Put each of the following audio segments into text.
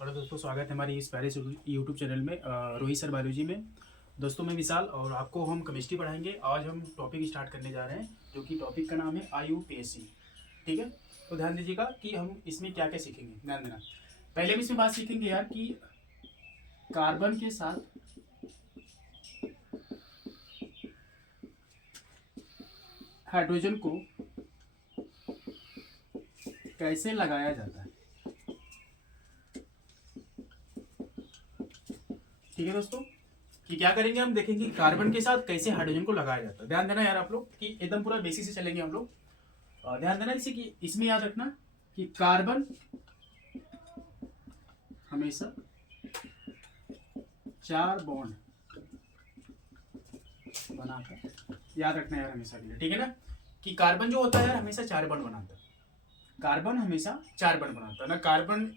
और दोस्तों स्वागत है हमारी इस प्यारे यूट्यूब चैनल में रोहित सर बायोलॉजी में। दोस्तों मैं विशाल और आपको हम केमिस्ट्री पढ़ाएंगे। आज हम टॉपिक स्टार्ट करने जा रहे हैं जो कि टॉपिक का नाम है IUPAC। ठीक है, तो ध्यान दीजिएगा कि हम इसमें क्या क्या सीखेंगे। ध्यान देना, पहले हम इसमें बात सीखेंगे यार कि कार्बन के साथ हाइड्रोजन को कैसे लगाया जाता है। ठीक है दोस्तों, कि क्या करेंगे, हम देखेंगे कार्बन के साथ कैसे हाइड्रोजन को लगाया जाता है। ध्यान देना यार आप लोग कि एकदम पूरा बेसिक से चलेंगे हम लोग। ध्यान देना इसे कि इसमें याद रखना कि कार्बन हमेशा 4 बॉन्ड बनाता है। याद रखना यार हमेशा के लिए, ठीक है ना, कि कार्बन जो होता है यार हमेशा 4 बॉन्ड बनाता है। कार्बन हमेशा 4 बॉन्ड बनाता है ना। कार्बन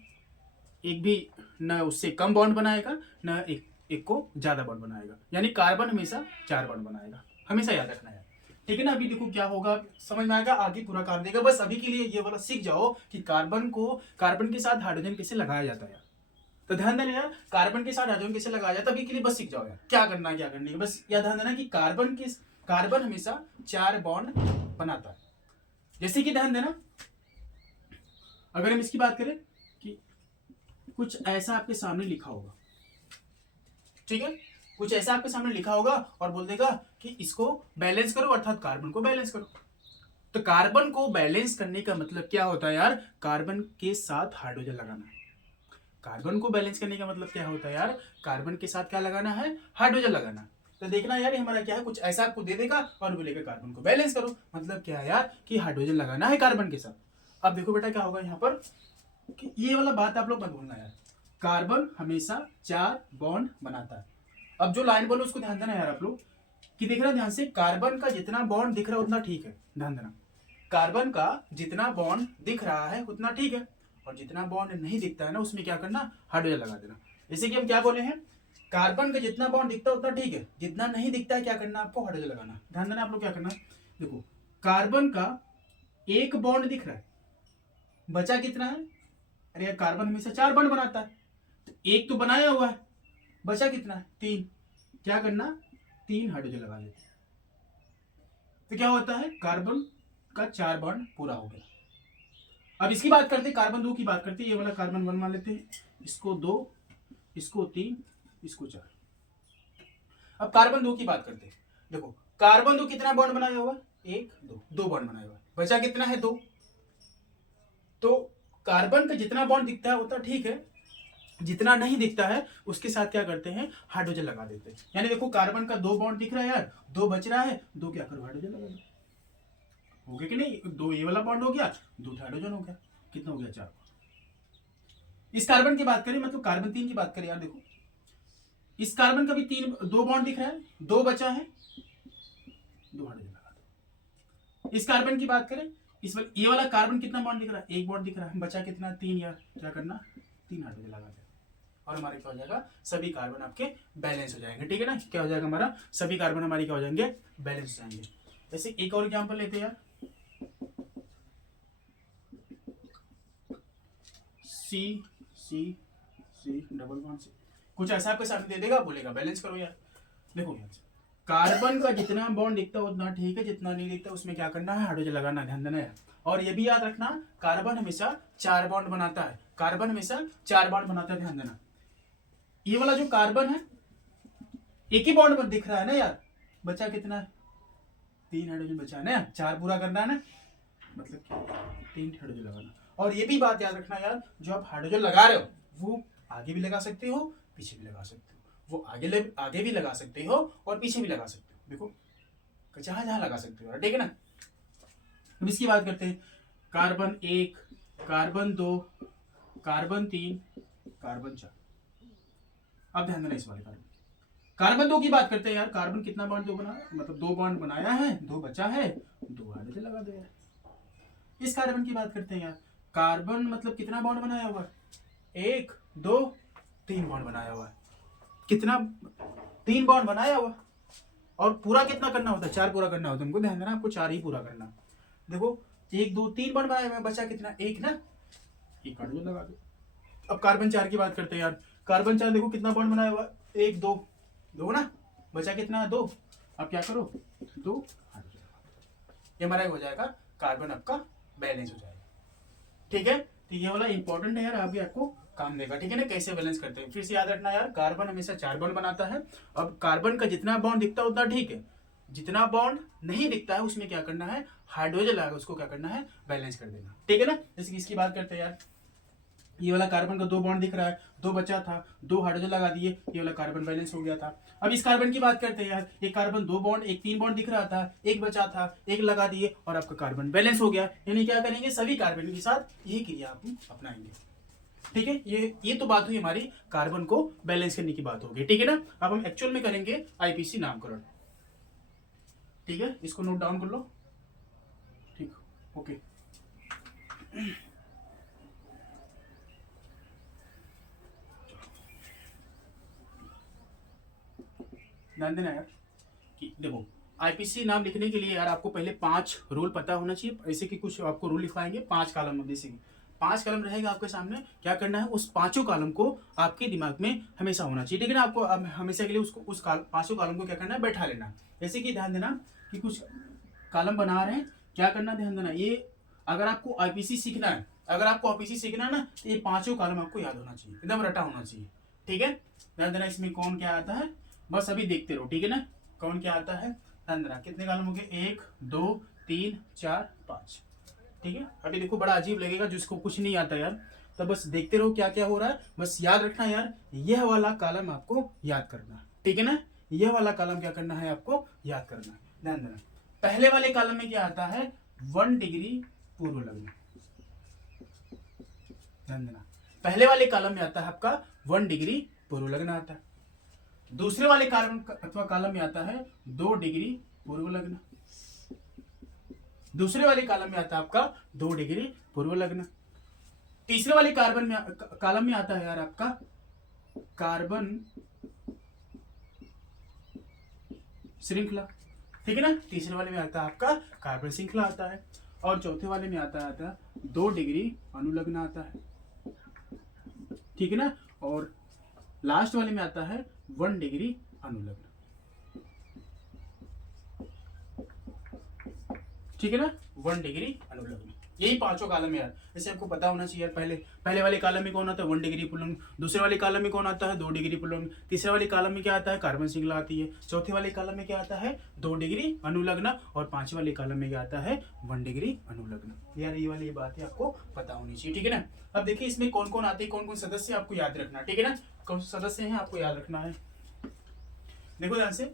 एक भी न उससे कम बॉन्ड बनाएगा न एक को ज्यादा बॉन्ड बनाएगा, यानी कार्बन हमेशा 4 बॉन्ड बनाएगा। हमेशा याद रखना है, ठीक है ना। अभी देखो क्या होगा, समझ में आएगा, आगे पूरा काम देगा। बस अभी के लिए ये वाला सीख जाओ कि कार्बन के साथ हाइड्रोजन कैसे लगाया जाता है। तो ध्यान देना यार, कार्बन के साथ हाइड्रोजन कैसे लगाया जाता है अभी के लिए बस सीख जाओ यार। क्या करना है क्या करनी है, बस याद ध्यान देना कि कार्बन हमेशा 4 बॉन्ड बनाता है। जैसे कि ध्यान देना, अगर हम इसकी बात करें कि कुछ ऐसा आपके सामने लिखा होगा, ठीक है, कुछ ऐसा आपके सामने लिखा होगा और बोल देगा कि इसको बैलेंस करो, अर्थात कार्बन को बैलेंस करो। तो कार्बन को बैलेंस करने का मतलब क्या होता है यार, कार्बन के साथ हाइड्रोजन लगाना है। कार्बन को बैलेंस करने का मतलब क्या होता है यार, कार्बन के साथ क्या लगाना है, हाइड्रोजन लगाना। तो देखना यार, हमारा क्या है, कुछ ऐसा आपको दे देगा और बोलेगा कार्बन को बैलेंस करो। मतलब क्या है यार कि हाइड्रोजन लगाना है कार्बन के साथ। अब देखो बेटा क्या होगा यहाँ पर कि ये वाला बात आप लोग मत भूलना यार, कार्बन हमेशा 4 बॉन्ड बनाता है। अब जो लाइन बोलो उसको ध्यान देना यार आप लोग कि देख रहा ध्यान से, कार्बन का जितना बॉन्ड दिख रहा है उतना ठीक है। ध्यान देना, कार्बन का जितना बॉन्ड दिख रहा है उतना ठीक है, और जितना बॉन्ड नहीं दिखता है ना उसमें क्या करना, हाइड्रोजन लगा देना। जैसे कि हम क्या बोले हैं, कार्बन का जितना बॉन्ड दिखता है उतना ठीक है, जितना नहीं दिखता है क्या करना, आपको हाइड्रोजन लगाना। ध्यान देना आप लोग क्या करना, देखो कार्बन का एक बॉन्ड दिख रहा है, बचा कितना है, अरे यार कार्बन हमेशा 4 बॉन्ड बनाता है, तो एक तो बनाया हुआ है, बचा कितना है, 3। क्या करना, 3 हाइड्रोजन लगा लेते हैं। तो क्या होता है, कार्बन का 4 बॉन्ड पूरा हो गया। अब इसकी बात करते हैं, कार्बन 2 की बात करते हैं। ये वाला कार्बन 1 मान लेते हैं, इसको 2, इसको 3, इसको 4। अब कार्बन 2 की बात करते हैं। देखो कार्बन 2 कितना बॉन्ड बनाया हुआ, 1 2, 2 बॉन्ड बनाया हुआ, बचा कितना है, 2। तो कार्बन का जितना बॉन्ड दिखता है उतना ठीक है, जितना नहीं दिखता है उसके साथ क्या करते हैं, हाइड्रोजन लगा देते हैं। यानी देखो कार्बन का 2 बॉन्ड दिख रहा है यार, 2 बच रहा है, 2 क्या करो, हाइड्रोजन लगा दो। हो गया कि नहीं, 2 ये वाला बॉन्ड हो गया, 2 हाइड्रोजन हो गया, कितना हो गया, 4। इस कार्बन की बात करें, मतलब कार्बन 3 की बात करें यार, देखो इस कार्बन का भी 2 बॉन्ड दिख रहा है, 2 बचा है, 2 हाइड्रोजन लगा दो। इस कार्बन की बात करें, ये वाला कार्बन कितना बॉन्ड दिख रहा है, 1 बॉन्ड दिख रहा है, बचा कितना, 3 यार, क्या करना, 3 हाइड्रोजन लगा दो और हमारे क्या हो जाएगा, सभी कार्बन आपके बैलेंस हो जाएंगे। ठीक है ना, क्या हो जाएगा, हमारा सभी कार्बन हमारी क्या हो जाएंगे, बैलेंस हो जाएंगे। जैसे एक और एग्जांपल लेते हैं यार, सी सी सी डबल बॉन्ड से कुछ ऐसा आपके सामने दे देगा, बोलेगा बैलेंस करो यार। देखो यार, कार्बन का जितना बॉन्ड दिखता है उतना ठीक है, जितना नहीं दिखता उसमें क्या करना है, हाइड्रोजन लगाना। ध्यान देना यार, और ये भी याद रखना, कार्बन हमेशा 4 बॉन्ड बनाता है, कार्बन हमेशा 4 बॉन्ड बनाता है। ध्यान देना, ये वाला जो कार्बन है एक ही बॉन्ड पर दिख रहा है ना यार, बचा कितना है, 3 हाइड्रोजन बचा है ना, 4 पूरा करना है ना, मतलब 3 हाइड्रोजन लगाना। और ये भी बात याद रखना यार, जो आप हाइड्रोजन लगा रहे हो वो आगे भी लगा सकते हो, पीछे भी लगा सकते हो, वो आगे भी लगा सकते हो और पीछे भी लगा सकते हो। देखो जहां जहां लगा सकते हो, ठीक है ना। अब इसकी बात करते हैं, कार्बन 1, कार्बन 2, कार्बन 3, कार्बन 4। अब ध्यान देना इस वाले कार्बन 2 की बात करते हैं यार, कार्बन कितना बॉन्ड, 2 बना, मतलब 2 बॉन्ड बनाया है, 2 बचा है, 2 हाइड्रोजन लगा दो यार। इस कार्बन की बात करते हैं यार, कार्बन मतलब कितना बॉन्ड बनाया हुआ है, 1 2 3 बॉन्ड बनाया हुआ है, कितना, 3 बॉन्ड बनाया हुआ, और पूरा कितना करना होता है, 4 पूरा करना होता है। हमको ध्यान देना, आपको 4 ही पूरा करना। देखो 1 2 3 बॉन्ड बनाया हुआ है, बचा कितना, 1 ना, 1 हाइड्रोजन लगा दो। अब कार्बन 4 की बात करते हैं यार। कार्बन 4 देखो कितना बॉन्ड बनाया हुआ, एक दो, दो ना, बचा कितना है, दो। अब क्या करो, दो हाइड्रोजन, ये हमारा हो जाएगा कार्बन आपका बैलेंस हो जाएगा। ठीक है, तो ये वाला इंपॉर्टेंट है यार, अभी आपको काम देगा। ठीक है ना, कैसे बैलेंस करते हैं, फिर से याद रखना यार, कार्बन हमेशा 4 बॉन्ड बनाता है। अब कार्बन का जितना बॉन्ड दिखता है उतना ठीक है, जितना बॉन्ड नहीं दिखता है उसमें क्या करना है, हाइड्रोजन लगा उसको क्या करना है, बैलेंस कर देना। ठीक है ना, जैसे कि इसकी बात करते हैं यार, ये वाला कार्बन का 2 बॉन्ड दिख रहा है, 2 बचा था, 2 हाइड्रोजन लगा दिए, ये वाला कार्बन बैलेंस हो गया था। अब इस कार्बन की बात करते हैं यार, ये कार्बन 2 बॉन्ड, एक 3 बॉन्ड दिख रहा था, एक बचा था, एक लगा दिए और आपका कार्बन बैलेंस हो गया। यानी क्या करेंगे, सभी कार्बन के साथ यही क्रिया आप अपनाएंगे। ठीक है, ये तो बात हुई हमारी कार्बन को बैलेंस करने की बात होगी। ठीक है ना, अब हम एक्चुअल में करेंगे आईपीसी नामकरण। ठीक है, इसको नोट डाउन कर लो। ठीक, ओके। ध्यान देना यार कि देखो, आईपीसी नाम लिखने के लिए यार आपको पहले 5 रूल पता होना चाहिए। ऐसे कि कुछ आपको रूल लिखवाएंगे 5 कॉलम में, जैसे 5 कॉलम रहेगा आपके सामने, क्या करना है, उस 5 कॉलम को आपके दिमाग में हमेशा होना चाहिए। ठीक है ना, आपको हमेशा के लिए उसको उस 5 कॉलम को क्या करना है, बैठा लेना। जैसे कि ध्यान देना कि कुछ कॉलम बना रहे हैं, क्या करना, ध्यान देना, ये अगर आपको आईपीसी सीखना है, अगर आपको आईपीसी सीखना है ना, तो ये 5 कॉलम आपको याद होना चाहिए, एकदम रटा होना चाहिए। ठीक है, ध्यान देना इसमें कौन क्या आता है, बस अभी देखते रहो। ठीक है ना, कौन क्या आता है, ध्यान देना। कितने कॉलम हो गए, 1 2 3 4 5। ठीक है, अभी देखो बड़ा अजीब लगेगा जिसको कुछ नहीं आता यार, तो बस देखते रहो क्या क्या हो रहा है, बस याद रखना यार, यह वाला कॉलम आपको याद करना। ठीक है ना, यह वाला कॉलम क्या करना है, आपको याद करना है। ध्यान देना, पहले वाले कॉलम में क्या आता है, 1 डिग्री पूर्व लग्न। ध्यान देना, पहले वाले कॉलम में आता है आपका 1 डिग्री पूर्व लग्न आता है। दूसरे वाले कार्बन अथवा कॉलम में आता है 2 डिग्री पूर्व लग्न। दूसरे वाले कॉलम में आता है आपका 2 डिग्री पूर्व लग्न। तीसरे वाले कार्बन में कॉलम में आता है यार आपका कार्बन श्रृंखला। ठीक है ना, तीसरे वाले में आता है आपका कार्बन श्रृंखला आता है, और चौथे वाले में आता है 2 डिग्री अनुलग्न आता है। ठीक है ना, और लास्ट वाले में आता है 1 डिग्री अनुलग्न। ठीक है ना, 1 डिग्री अनुलग्न, यही 5 कॉलम है यार। जैसे आपको पता होना चाहिए यार, पहले वाले कॉलम में कौन आता है, 1 डिग्री पुल्लंग। दूसरे वाले कॉलम में कौन आता है, 2 डिग्री पुल्लंग। तीसरे वाले कॉलम में क्या आता है, कार्बन श्रृंखला आती है। चौथे वाले कॉलम में क्या आता है, 2 डिग्री अनुलग्न, और 5वें वाले कॉलम में क्या आता है, 1 डिग्री अनुलग्न। यार ये वाली बातें आपको पता होनी चाहिए। ठीक है ना, अब देखिए इसमें कौन कौन आते हैं, कौन कौन सदस्य आपको याद रखना। ठीक है ना, कौन से सदस्य हैं आपको याद रखना है। देखो ध्यान से,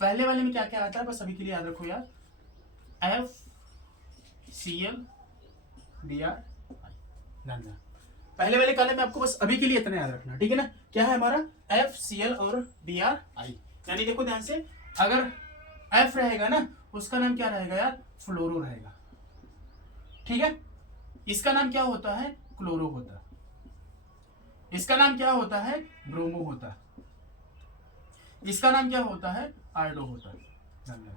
पहले वाले में क्या क्या आता है, बस सभी के लिए याद रखो यार, FCl Br। ध्यान देना, पहले वाले कॉलम में आपको बस अभी के लिए इतना याद रखना। ठीक है ना, क्या है हमारा, FCl और Bri। यानी देखो ध्यान से, अगर F रहेगा ना, उसका नाम क्या रहेगा यार, फ्लोरो रहेगा। ठीक है, इसका नाम क्या होता है, क्लोरो होता है। इसका नाम क्या होता है, ब्रोमो होता है। इसका नाम क्या होता है, आयोडो होता है। धन्यवाद।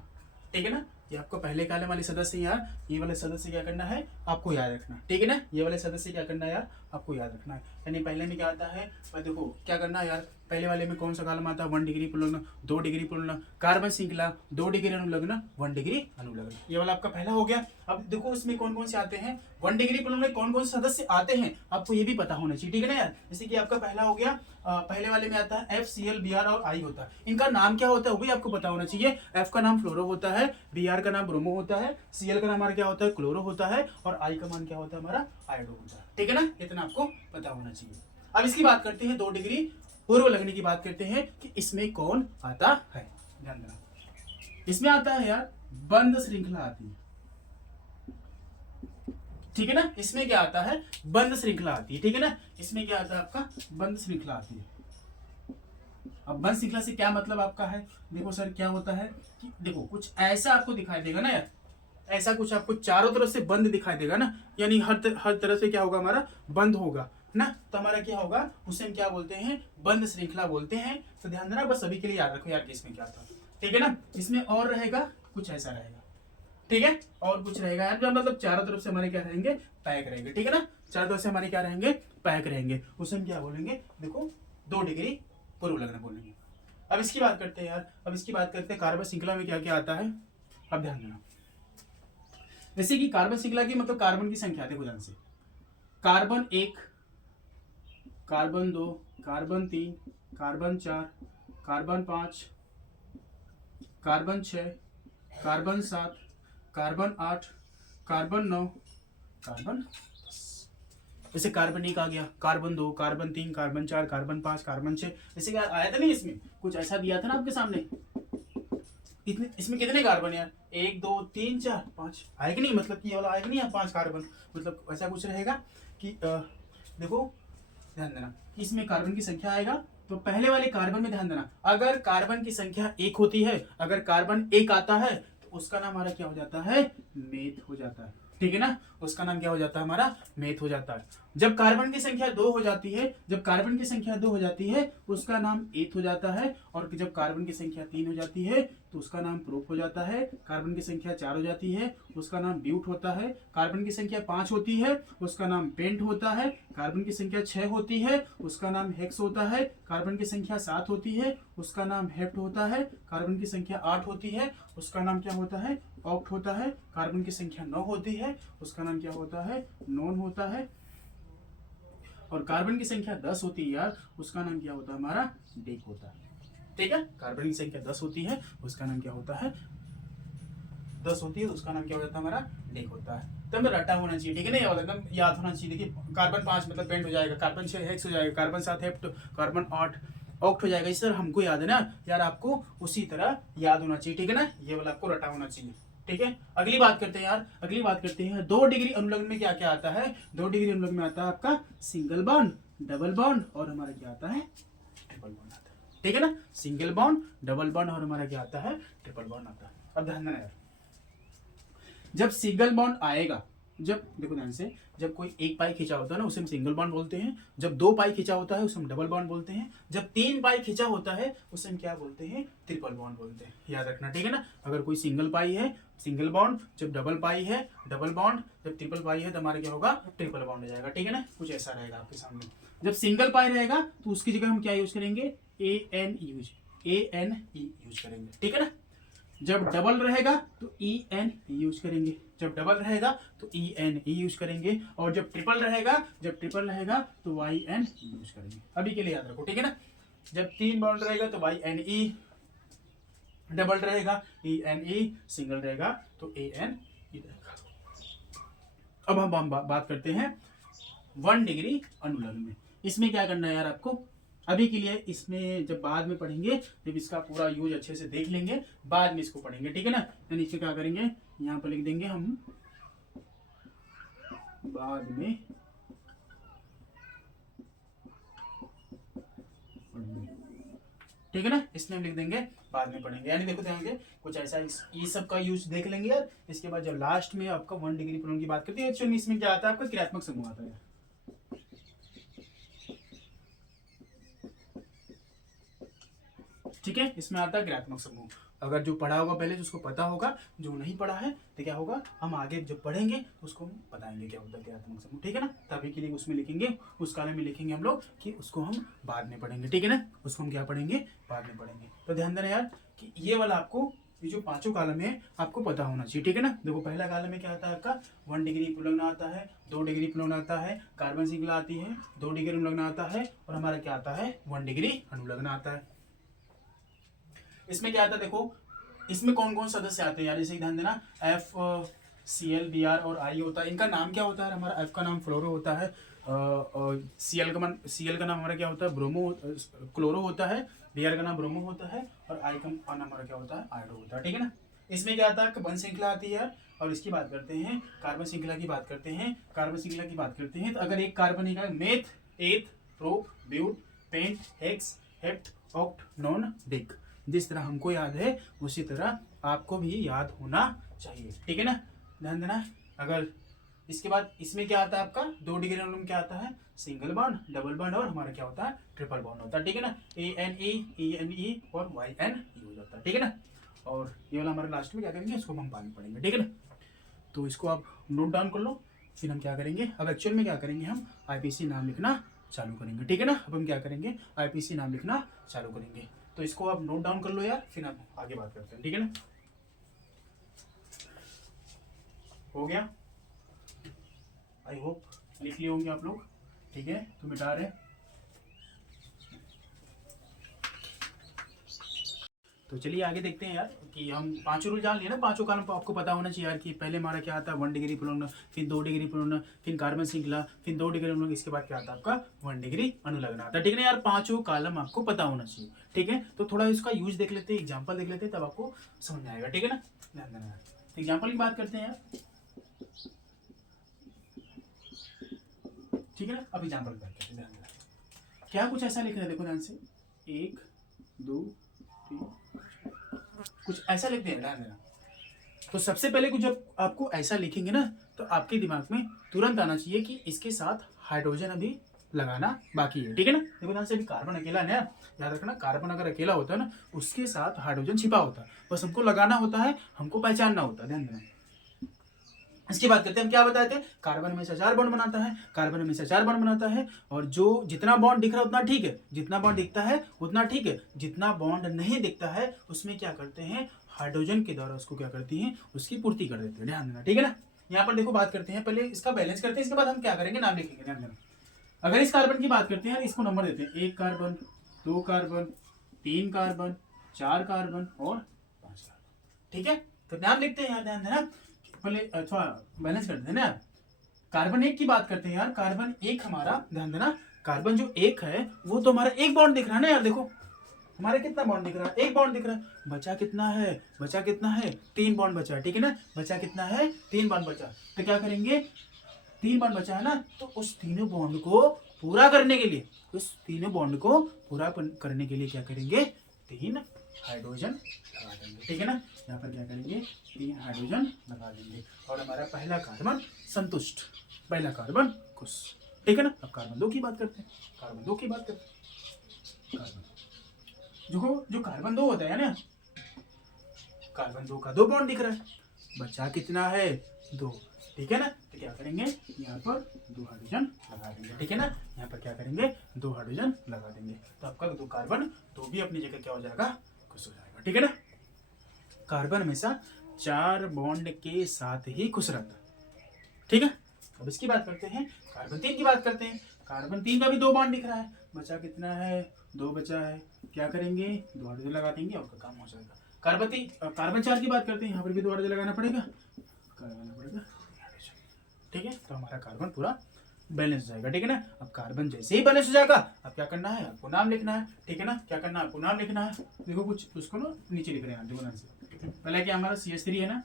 ठीक है ना, ये आपको पहले कॉलम वाले सदस्य यार, ये वाले सदस्य क्या करना है, आपको याद रखना। ठीक है ना, ये वाले सदस्य क्या करना है यार, आपको याद रखना है। यानी पहले में क्या आता है, देखो क्या करना है यार, पहले वाले में कौन सा कॉलम आता है, 1 डिग्री पुल्लग्न, 2 डिग्री पुल्लग्न, कार्बन श्रृंखला, 2 डिग्री अनुलग्न, 1 डिग्री अनुलग्न। ये वाला आपका पहला हो गया। अब देखो इसमें कौन कौन से आते हैं, 1 डिग्री पुल्लग्न में कौन कौन से सदस्य आते हैं, आपको ये भी पता होना चाहिए। ठीक है ना यार, जैसे कि आपका पहला हो गया, पहले वाले में आता है FCl Br और I होता है। इनका नाम क्या होता है वो भी आपको पता होना चाहिए। F का नाम फ्लोरो होता है, Br का नाम ब्रोमो होता है, Cl का नाम हमारा क्या होता है, क्लोरो होता है, और I का मान क्या होता है हमारा, आयोडो होता है। ठीक है ना, इतना आपको पता होना चाहिए। अब इसकी बात करते हैं, 2 डिग्री पूर्व लगने की बात करते हैं कि इसमें कौन आता है। ध्यान देना, इसमें आता है यार बंध श्रृंखला आती है। ठीक है ना, इसमें क्या आता है, बंध श्रृंखला आती है। ठीक है ना, इसमें क्या आता है आपका, बंध श्रृंखला आती है। अब बंध श्रृंखला से क्या मतलब आपका है, देखो सर क्या होता है कि देखो कुछ ऐसा आपको दिखाई देगा ना यार, ऐसा कुछ आपको चारों तरफ से बंद दिखाई देगा ना, यानी हर तरफ से क्या होगा, हमारा बंद होगा ना, तो हमारा क्या होगा, उसे हम क्या बोलते हैं, बंद श्रृंखला बोलते हैं। तो ध्यान देना, बस सभी के लिए याद रखो यार कि इसमें क्या था। ठीक है ना, इसमें और रहेगा कुछ ऐसा रहेगा, ठीक है। और कुछ रहेगा यार, जो मतलब चारों तरफ से हमारे क्या रहेंगे, पैक रहेंगे, ठीक है ना, चारों तरफ से हमारे क्या रहेंगे, पैक रहेंगे, उसे हम क्या बोलेंगे, देखो 2 डिग्री पूर्व लग्न बोलेंगे। अब इसकी बात करते हैं यार, अब इसकी बात करते हैं कार्बन श्रृंखला में क्या क्या आता है। अब ध्यान देना, जैसे कि कार्बन श्रृंखला की मतलब कार्बन की संख्या, देखो ध्यान से, carbon 1, carbon 2, carbon 3, carbon 4, carbon 5, carbon 6, carbon 7, carbon 8, carbon 9, carbon 10। जैसे कार्बन 1 आ गया, carbon 2, carbon 3, carbon 4, carbon 5, carbon 6, जैसे क्या आया था नहीं, इसमें कुछ ऐसा दिया था ना आपके सामने, इतने, इसमें कितने कार्बन यार, 1 2 3 4 5 आए कि नहीं, मतलब कि ये वाला आएगा नहीं यार 5 कार्बन, मतलब ऐसा कुछ रहेगा कि देखो ध्यान देना कि इसमें कार्बन की संख्या आएगा, तो पहले वाले कार्बन में ध्यान देना, अगर कार्बन की संख्या 1 होती है, अगर कार्बन 1 आता है तो उसका नाम हमारा क्या हो जाता है, मेथ हो जाता है, ठीक है ना, उसका नाम क्या हो जाता है हमारा, मेथ हो जाता है। जब कार्बन की संख्या 2 हो जाती है, जब कार्बन की संख्या 2 हो जाती है उसका नाम एथ हो जाता है, और जब कार्बन की संख्या 3 हो जाती है तो उसका नाम प्रोप हो जाता है, कार्बन की संख्या 4 हो जाती है उसका नाम ब्यूट होता है, कार्बन की संख्या 5 होती है उसका नाम पेंट होता है, कार्बन की संख्या 6 होती है उसका नाम हेक्स होता है, कार्बन की संख्या 7 होती है उसका नाम हेप्ट होता है, कार्बन की संख्या 8 होती है उसका नाम क्या होता है, ऑक्ट होता है, कार्बन की संख्या 9 होती है उसका नाम क्या होता है, नॉन होता है, और कार्बन की संख्या 10 होती है यार उसका नाम क्या होता है हमारा, डेक होता है, ठीक है। कार्बन की संख्या 10 होती है उसका नाम क्या होता है, 10 होती है उसका नाम क्या हो जाता है हमारा, डेक होता है। तो हमें रटा होना चाहिए, ठीक है ना, ये वाला एकदम याद होना चाहिए। देखिए कार्बन 5 मतलब पेंट हो जाएगा, कार्बन 6 हेक्स हो जाएगा, कार्बन 7 हेप्ट, कार्बन 8 ऑक्ट हो जाएगा। इस तरह हमको याद है ना यार, आपको उसी तरह याद होना चाहिए, ठीक है ना, ये वाला आपको रटा होना चाहिए, ठीक है। अगली बात करते हैं यार, अगली बात करते हैं 2 डिग्री अनुलग्न में क्या क्या आता है। 2 डिग्री अनुलग्न में आता है आपका सिंगल बॉन्ड, डबल बॉन्ड, और हमारा क्या आता है, ट्रिपल बॉन्ड आता है, ठीक है ना, सिंगल बॉन्ड, डबल बॉन्ड, और हमारा क्या आता है, ट्रिपल बॉन्ड आता है। अब ध्यान देना यार, जब सिंगल बॉन्ड आएगा, जब देखो ध्यान से, जब कोई 1 पाई खींचा होता है ना उसे हम सिंगल बॉन्ड बोलते हैं, जब 2 पाई खींचा होता है उसे हम डबल बॉन्ड बोलते हैं, जब 3 पाई खींचा होता है उसे हम क्या बोलते हैं, ट्रिपल बॉन्ड बोलते हैं, याद रखना, ठीक है ना। अगर कोई सिंगल पाई है सिंगल बॉन्ड, जब डबल पाई है डबल बॉन्ड, जब ट्रिपल पाई है तो हमारा क्या होगा, ट्रिपल बॉन्ड हो जाएगा, ठीक है ना, कुछ ऐसा रहेगा आपके सामने। जब सिंगल पाई रहेगा तो उसकी जगह हम क्या यूज करेंगे, AN यूज करेंगे, ठीक है ना। जब डबल रहेगा तो EN यूज करेंगे, जब डबल रहेगा तो EN यूज करेंगे, और जब ट्रिपल रहेगा तो YN यूज करेंगे। अभी के लिए याद रखो, ठीक है ना। जब 3 बॉन्ड रहेगा तो YNE, डबल रहेगा ENE, सिंगल रहेगा तो AN रहेगा। अब हम बात करते हैं 1 डिग्री अनुलग्न में। इसमें क्या करना है यार आपको, अभी के लिए इसमें जब बाद में पढ़ेंगे, जब इसका पूरा यूज अच्छे से देख लेंगे बाद में इसको पढ़ेंगे, ठीक है ना। तो नीचे क्या करेंगे, यहाँ पर लिख देंगे हम बाद में पढ़ेंगे, ठीक है ना, इसमें हम लिख देंगे बाद में पढ़ेंगे, यानी देखो ध्यान से कुछ ऐसा ये सब का यूज देख लेंगे यार। इसके बाद जब लास्ट में आपका 1 डिग्री प्रोन की बात करते हैं, एक्चुअली इसमें क्या आता है आपका क्रियात्मक समूह आता है, ठीक है, इसमें आता है क्रियात्मक समूह। अगर जो पढ़ा होगा पहले तो उसको पता होगा, जो नहीं पढ़ा है तो क्या होगा, हम आगे जब पढ़ेंगे तो उसको हम बताएंगे क्या होता है क्रियात्मक समूह, ठीक है ना। तभी के लिए उसमें लिखेंगे, उस कालम में लिखेंगे हम लोग कि उसको हम बाद में पढ़ेंगे, ठीक है ना, उसको हम क्या पढ़ेंगे, बाद में पढ़ेंगे। तो ध्यान देना यार कि ये वाला आपको, ये जो 5 कालम है आपको पता होना चाहिए, ठीक है ना। देखो पहला कालम में क्या आता है आपका, 1 डिग्री अनुलग्न आता है, 2 डिग्री अनुलग्न आता है, कार्बन श्रृंखला आती है, 2 डिग्री अनुलग्न आता है, और हमारा क्या आता है, 1 डिग्री अनुलग्न आता है। इसमें क्या आता है, देखो इसमें कौन कौन सदस्य आते हैं यार, इसे ध्यान देना, F Cl Br और I होता है। इनका नाम क्या होता है, हमारा F का नाम फ्लोरो होता है, Cl का नाम हमारा क्या होता है, क्लोरो होता है, Br का नाम ब्रोमो होता है, और I का नाम हमारा क्या होता है, आयोडो होता है, ठीक है ना। इसमें क्या आता है, कार्बन श्रृंखला आती है, और इसकी बात करते हैं, कार्बन श्रृंखला की बात करते हैं, कार्बन श्रृंखला की बात करते हैं, तो अगर एक कार्बन है meth, eth, prop, but, pent, hex, hept, oct, non, dec, जिस तरह हमको याद है उसी तरह आपको भी याद होना चाहिए, ठीक है ना, ध्यान देना। अगर इसके बाद इसमें क्या आता है आपका, 2 डिग्री अनुलग्न क्या आता है, सिंगल बॉन्ड, डबल बॉन्ड, और हमारा क्या होता है, ट्रिपल बॉन्ड होता है, ठीक है ना, ANE, ENE और YN हो जाता है, ठीक है ना। और ये वाला हमारा लास्ट में क्या करेंगे, इसको हम पानी पढ़ेंगे, ठीक है ना। तो इसको आप नोट डाउन कर लो, फिर हम क्या करेंगे, अब एक्चुअल में क्या करेंगे, हम आईपीसी नाम लिखना चालू करेंगे, ठीक है ना। अब हम क्या करेंगे, आईपीसी नाम लिखना चालू करेंगे। तो इसको आप नोट डाउन कर लो यार, फिर हम आगे बात करते हैं, ठीक है ना। हो गया, आई होप लिख लिए होंगे आप लोग, ठीक है। तो मिटा रहे, तो चलिए आगे देखते हैं यार कि हम पांचों रूल जान लिए ना, पांचों कालम पर आपको पता होना चाहिए यार कि पहले हमारा क्या आता है 1 डिग्री पुनर्लग्न, फिर 2 डिग्री पुनर्लग्न, फिर कार्बन श्रृंखला, फिर 2 डिग्री अनुलग्न, इसके बाद क्या आता है आपका 1 डिग्री अनुलग्न आता है, ठीक है ना यार। पांचों कालम आपको पता होना चाहिए, ठीक है। तो थोड़ा इसका यूज देख लेते हैं, एग्जाम्पल देख लेते हैं, तब आपको समझ में आएगा, ठीक है ना। ध्यान देना यार, एग्जाम्पल की बात करते हैं यार, ठीक है ना। अब एग्जाम्पल की बात करते हैं, ध्यान देना क्या कुछ ऐसा लिख रहे हैं, देखो ध्यान से, 1 2 3 कुछ ऐसा लिखते हैं, ध्यान देना। तो सबसे पहले कुछ जब आपको ऐसा लिखेंगे ना, तो आपके दिमाग में तुरंत आना चाहिए कि इसके साथ हाइड्रोजन अभी लगाना बाकी है, ठीक है ना। देखो ध्यान से, अभी कार्बन अकेला है, याद रखना, कार्बन अगर अकेला होता है ना, उसके साथ हाइड्रोजन छिपा होता है, बस हमको लगाना होता है, हमको पहचानना होता है, ध्यान देना। इसकी बात करते हैं, हम क्या बताए थे, कार्बन हमेशा 4 बॉन्ड बनाता है, कार्बन हमेशा 4 बॉन्ड बनाता है, और जो जितना बॉन्ड दिख रहा है उतना ठीक है, जितना बॉन्ड दिखता है उतना ठीक है, जितना बॉन्ड नहीं दिखता है उसमें क्या करते हैं, हाइड्रोजन के द्वारा उसको क्या करती हैं, उसकी पूर्ति कर देते हैं, ध्यान देना, ठीक है ना। यहाँ पर देखो बात करते हैं, पहले इसका बैलेंस करते हैं, इसके बाद हम क्या करेंगे, नाम लिखेंगे, ध्यान देना। अगर इस कार्बन की बात करते हैं, इसको नंबर देते हैं, 1 कार्बन, 2 कार्बन, 3 कार्बन, 4 कार्बन और 5 कार्बन, ठीक है। तो नाम लिखते हैं यार, ध्यान देना, पहले थोड़ा बैलेंस करते हैं ना यार। कार्बन 1 की बात करते हैं यार, कार्बन 1 हमारा, ध्यान देना, कार्बन जो 1 है वो तो हमारा 1 बॉन्ड दिख रहा है ना यार, देखो हमारा कितना बॉन्ड दिख रहा है, 1 बॉन्ड दिख रहा है, बचा कितना है, बचा कितना है, 3 बॉन्ड बचा है, ठीक है ना। बचा कितना है, 3 बॉन्ड बचा, तो क्या करेंगे, 3 बॉन्ड बचा है ना, तो उस तीनों बॉन्ड को पूरा करने के लिए, उस तीनों बॉन्ड को पूरा करने के लिए क्या करेंगे, 3 हाइड्रोजन लगा देंगे, ठीक है ना। यहाँ पर क्या करेंगे, 3 हाइड्रोजन लगा देंगे, और हमारा पहला कार्बन संतुष्ट, पहला कार्बन खुश, ठीक है ना। अब कार्बन 2 की बात करते हैं, कार्बन 2 की बात करते हैं, कार्बन जो कार्बन 2 होता है ना, कार्बन 2 का 2 बॉन्ड दिख रहा है, बचा कितना है, 2, ठीक है ना। तो क्या करेंगे, यहाँ पर 2 हाइड्रोजन लगा देंगे, ठीक है ना। यहाँ पर क्या करेंगे, 2 हाइड्रोजन लगा देंगे, तो आपका 2 कार्बन 2 भी अपनी जगह क्या हो जाएगा, खुश हो जाएगा, ठीक है ना। कार्बन हमेशा 4 बॉन्ड के साथ ही खुश रहता है, ठीक है। अब इसकी बात करते हैं, कार्बन 3 की बात करते हैं, कार्बन 3 का भी 2 बॉन्ड दिख रहा है, बचा कितना है, 2 बचा है, क्या करेंगे, 2 हाइड्रोजन लगा देंगे और काम हो जाएगा। कार्बन 4 की बात करते हैं, यहाँ पर भी 2 हाइड्रोजन लगाना पड़ेगा, लगाना पड़ेगा, ठीक है। तो हमारा कार्बन पूरा बैलेंस हो जाएगा, ठीक है ना। अब कार्बन जैसे ही बैलेंस हो जाएगा, अब क्या करना है, आपको नाम लिखना है, ठीक है ना। क्या करना है, आपको नाम लिखना है, देखो कुछ उसको ना नीचे लिख रहे हैं, देखो नाम से, पहले क्या हमारा CH3 है ना,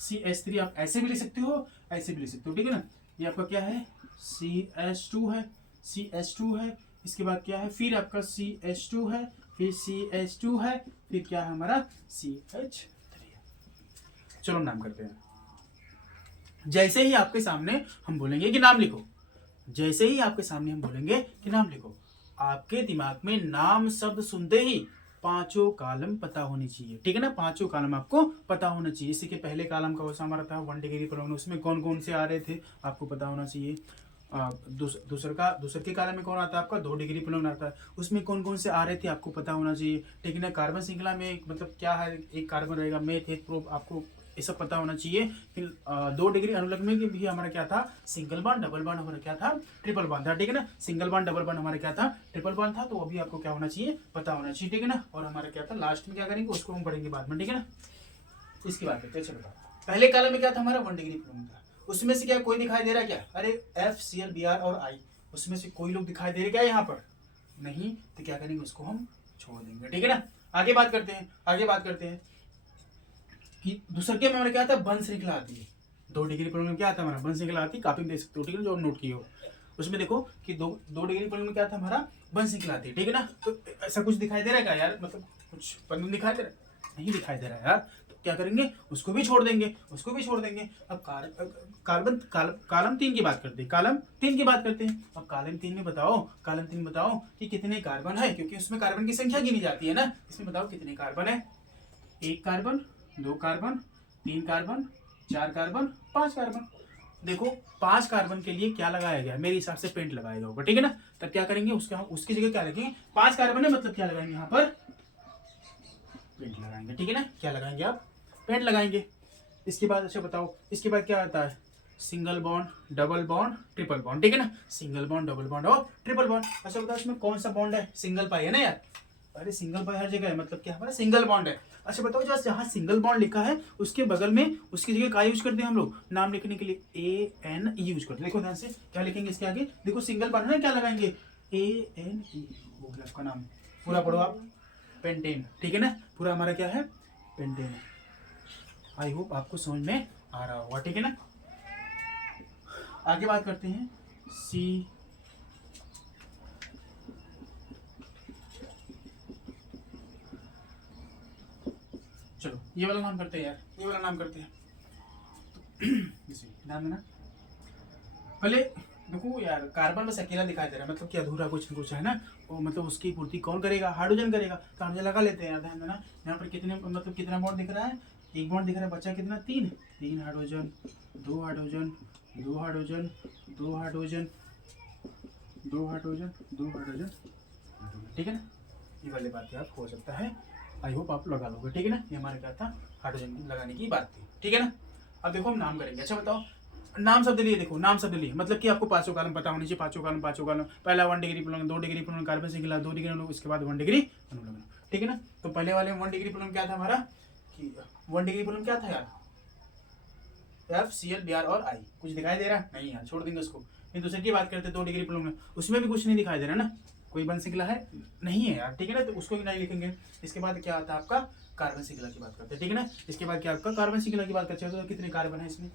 CH3 आप ऐसे भी लिख सकते हो, ऐसे भी लिख सकते हो, ठीक है ना। ये आपका क्या है, CH2 है, CH2 है, इसके बाद क्या है, फिर आपका CH2 है, फिर CH2 है, फिर क्या है हमारा CH3 है। चलो नाम करते हैं। जैसे ही आपके सामने हम बोलेंगे कि नाम लिखो, जैसे ही आपके सामने हम बोलेंगे कि नाम लिखो, आपके दिमाग में नाम शब्द सुनते ही पांचों कॉलम पता होनी चाहिए, ठीक है ना। पांचों कॉलम आपको पता होना चाहिए। इसी के पहले कॉलम का वैसा हमारा था 1 डिग्री पुनर्लग्न, उसमें कौन कौन से आ रहे थे आपको पता होना चाहिए। दूसरे के कॉलम में कौन आता है आपका 2 डिग्री पुनर्लग्न आता है, उसमें कौन कौन से आ रहे थे आपको पता होना चाहिए, ठीक है ना। कार्बन श्रृंखला में मतलब क्या है, एक कार्बन रहेगा, मेथ एक प्रोप, आपको ये सब पता होना चाहिए। फिर 2 डिग्री अनुलग्न में भी हमारा क्या था, सिंगल बॉन्ड डबल बॉन्ड, हमारा क्या था, ट्रिपल बॉन्ड था, ठीक है ना। सिंगल बॉन्ड डबल बॉन्ड हमारा क्या था, ट्रिपल बॉन्ड था, तो अभी आपको क्या होना चाहिए, पता होना चाहिए, ठीक है ना। और हमारा क्या था, लास्ट में क्या करेंगे उसको हम पढ़ेंगे बाद में, ठीक है ना। इसकी बात करते हैं, चलो पहले कालम में क्या था हमारा 1 डिग्री पुनर्लग्न था, उसमें से क्या कोई दिखाई दे रहा है क्या, अरे FCl Br और I, उसमें से कोई लोग दिखाई दे रहे क्या यहाँ पर, नहीं, तो क्या करेंगे उसको हम छोड़ देंगे, ठीक है ना। आगे बात करते हैं, आगे बात करते हैं कि दूसरे के में हमारे क्या आता है, बंध श्रृंखला आती है। 2 डिग्री पुनर्लग्न में क्या आता है हमारा, बंध श्रृंखला आती है, कॉपी में देख सकते हो, ठीक है, जो नोट की हो उसमें देखो कि 2 डिग्री पुनर्लग्न में क्या था हमारा, बंध श्रृंखला आती है, ठीक है ना। तो ऐसा कुछ दिखाई दे रहा है क्या यार, मतलब कुछ बंधन दिखाई दे रहा है, नहीं दिखाई दे रहा है यार, तो क्या करेंगे उसको भी छोड़ देंगे, उसको भी छोड़ देंगे। अब कॉलम 3 की बात करते हैं, कॉलम 3 की बात करते हैं। अब कॉलम 3 में बताओ, कॉलम 3 बताओ कि कितने कार्बन है, क्योंकि उसमें कार्बन की संख्या गिनी जाती है ना, इसमें बताओ कितने कार्बन है, 1 carbon, 2 carbon, 3 carbon, 4 carbon, 5 carbon. देखो 5 कार्बन के लिए क्या लगाया गया, मेरे हिसाब से पेंट लगाया होगा, ठीक है ना। तब क्या करेंगे, उसकी जगह क्या लगाएंगे, 5 कार्बन है मतलब क्या लगाएंगे यहाँ पर, पेंट लगाएंगे, ठीक है ना। क्या लगाएंगे आप, पेंट लगाएंगे। इसके बाद अच्छा बताओ, इसके बाद क्या आता है, single bond, double bond, triple bond, ठीक है ना। सिंगल बॉन्ड, डबल बॉन्ड और ट्रिपल बॉन्ड। अच्छा बताओ इसमें कौन सा बॉन्ड है, सिंगल पाई है ना यार, अरे सिंगल पाई हर जगह है, मतलब क्या हमारा सिंगल बॉन्ड है। अच्छा बताओ जो जहाँ सिंगल बॉन्ड लिखा है उसके बगल में उसकी जगह क्या यूज करते हैं हम लोग, नाम लिखने के लिए AN यूज करते हैं। देखो ध्यान से क्या लिखेंगे इसके आगे, देखो सिंगल बॉन्ड है ना, क्या लगाएंगे AN, हो गया आपका नाम, पूरा पढ़ो आप, पेंटेन, ठीक है ना। पूरा हमारा क्या है, पेंटेन। आई होप आपको समझ में आ रहा होगा, ठीक है ना। आगे बात करते हैं सी, चलो ये वाला नाम करते हैं यार, ये वाला नाम करते हैं। ध्यान देना, पहले देखो यार कार्बन बस अकेला दिखाई दे रहा है, मतलब कि अधूरा कुछ न कुछ है ना, वो मतलब उसकी पूर्ति कौन करेगा, हाइड्रोजन करेगा। तो हाइड्रोजन लगा लेते हैं यार, ध्यान देना। यहाँ पर कितने मतलब कितना बॉन्ड दिख रहा है, 1 बॉन्ड दिख रहा है, बचा कितना, 3 hydrogen, 2 hydrogen, 2 hydrogen, 2 hydrogen, 2 hydrogen, 2 hydrogen, ठीक है ना। ये वाली बात आप हो सकता है, आई होप आप लगा लोगे, ठीक है ना। ये हमारे क्या था, हाइड्रोजन लगाने की बात थी, ठीक है ना। अब देखो हम नाम करेंगे। अच्छा बताओ नाम शब्द लिए, देखो नाम शब्द लिए मतलब कि आपको पांचों कॉलम पता होने चाहिए, पांचों कॉलम। पहला 1 डिग्री पुलंग, 2 डिग्री पुलंग कार्बन से गिला, 2 डिग्री अनुलग्न, इसके बाद 1 डिग्री अनुलग्न, ठीक है ना। तो पहले वाले में 1 डिग्री पुलंग क्या था हमारा, कि 1 डिग्री पुलंग क्या था यार, FCl Br और I। कुछ दिखाई दे रहा नहीं यार, छोड़ देंगे उसको। फिर दूसरे की बात करते हैं 2 डिग्री पुलंग, उसमें भी कुछ नहीं दिखाई दे रहा ना, कोई बंद सिगला है नहीं है यार, ठीक है ना, तो उसको भी नहीं लिखेंगे। इसके बाद क्या आता है आपका, कार्बन सिगला की बात करते हैं, ठीक है ना। इसके बाद क्या आपका कार्बन सिगला की बात करते हैं, तो कितने कार्बन है इसमें,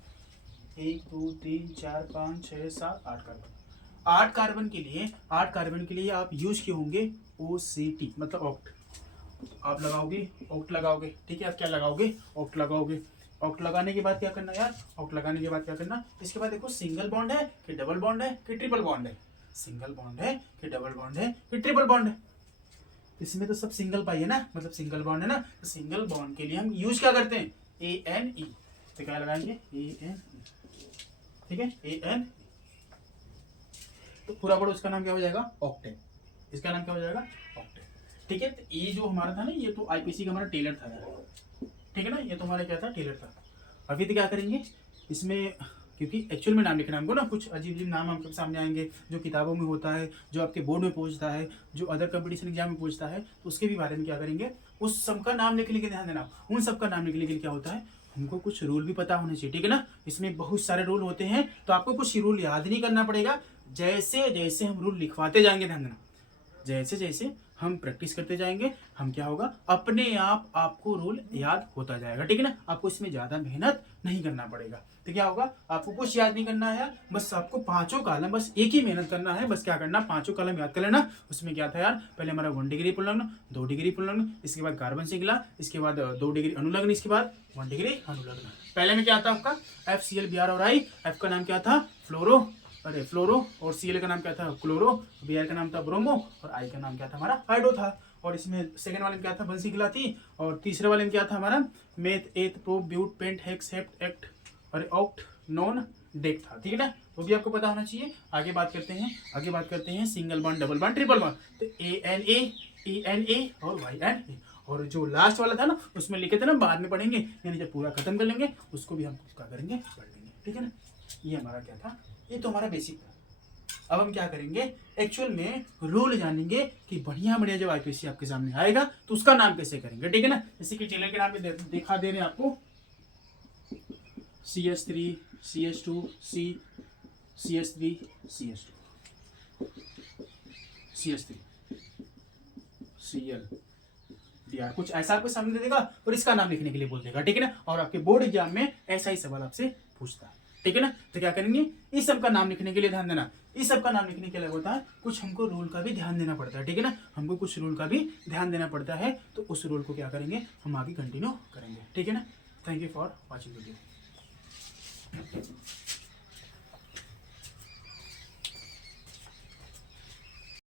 1 2 3 4 5 6 7 8 कार्बन। 8 कार्बन के लिए आप यूज किए होंगे OCT, मतलब ऑक्ट। आप लगाओगे ऑक्ट लगाओगे, ठीक है। आप क्या लगाओगे, ऑक्ट लगाओगे। ऑक्ट लगाने के बाद क्या करना यार, ऑक्ट लगाने के बाद क्या करना, इसके बाद देखो सिंगल बॉन्ड है कि डबल बॉन्ड है कि ट्रिपल बॉन्ड है, सिंगल बॉन्ड है कि डबल बॉन्ड है कि ट्रिपल बॉन्ड है। इसमें तो सब सिंगल पाई है ना, मतलब सिंगल बॉन्ड है ना, तो सिंगल बॉन्ड के लिए हम यूज क्या करते हैं, ANE। तो क्या लगाएंगे, ANE, ठीक है, ANE। तो पूरा वर्ड उसका नाम क्या हो जाएगा, ऑक्टेट। इसका नाम क्या हो जाएगा, ऑक्टेट, ठीक है। तो ये जो हमारा था ना, ये तो IPC का हमारा टेलर था यार, ठीक है ना। ये तो हमारा क्या था, टेलर था। अभी तो क्या करेंगे इसमें, क्योंकि एक्चुअल में नाम लिखना हमको ना, कुछ अजीब अजीब नाम आपके सामने आएंगे जो किताबों में होता है, जो आपके बोर्ड में पूछता है, जो अदर कंपटीशन एग्जाम में पूछता है, तो उसके भी बारे में क्या करेंगे, उस सब का नाम लिखने के लिए ध्यान देना। उन सब का नाम लिखने के लिए क्या होता है, हमको कुछ रूल भी पता होने चाहिए, ठीक है ना। इसमें बहुत सारे रूल होते हैं, तो आपको कुछ रूल याद नहीं करना पड़ेगा। जैसे जैसे हम रूल लिखवाते जाएंगे, ध्यान देना, जैसे जैसे हम प्रैक्टिस करते जाएंगे, हम क्या होगा, अपने आप आपको रूल याद होता जाएगा, ठीक है ना। आपको इसमें ज्यादा मेहनत नहीं करना पड़ेगा। तो क्या होगा, आपको कुछ याद नहीं करना है, बस आपको पांचों कॉलम, बस एक ही मेहनत करना है, बस क्या करना, पांचों कॉलम याद कर लेना। उसमें क्या था यार, पहले हमारा 1 डिग्री पुलंग, 2 डिग्री पुलंग, इसके बाद कार्बन सिंगला, इसके बाद 2 डिग्री अनुलग्न, इसके बाद 1 डिग्री अनुलग्न। पहले में क्या था आपका, FCl Br और I। F का नाम क्या था, फ्लोरो, और Cl का नाम क्या था, क्लोरो, Br का नाम था ब्रोमो, और I का नाम क्या था हमारा, हाइड्रो था। और इसमें सेकंड वाले में क्या था, बंसीगला थी, और तीसरे वाले में क्या था हमारा, meth, eth, pro, but, pent, hex, hept, act और ऑक्ट, नॉन, डेक था, ठीक है ना। वो भी आपको पता होना चाहिए। आगे बात करते हैं single bond, double bond, triple bond. तो ANA, ENA और YNA। और जो लास्ट वाला था ना, उसमें लिखे थे ना, बाद में पढ़ेंगे, यानी जब पूरा खत्म कर लेंगे उसको भी हम क्या करेंगे, पढ़ लेंगे, ठीक है ना। ये हमारा क्या था, ये तो हमारा बेसिक था। अब हम क्या करेंगे, एक्चुअल में रूल जानेंगे कि बढ़िया बढ़िया जब IPC आपके सामने आएगा तो उसका नाम कैसे करेंगे, ठीक है ना। जैसे कि टेलर के नाम में दिखा दे रहे हैं आपको, CH3 CH2 CH3 CH2 CH3 Cl Br, कुछ ऐसा आपको सामने दे देगा और इसका नाम लिखने के लिए बोल देगा, ठीक है ना। और आपके बोर्ड एग्जाम में ऐसा ही सवाल आपसे पूछता है, ठीक है ना। तो क्या करेंगे, इस सब का नाम लिखने के लिए ध्यान देना, इस सब का नाम लिखने के लिए होता है कुछ हमको रूल का भी ध्यान देना पड़ता है, ठीक है ना। हमको कुछ रूल का भी ध्यान देना पड़ता है, तो उस रूल को क्या करेंगे, हम आगे कंटिन्यू करेंगे, ठीक है ना। Thank you for watching video.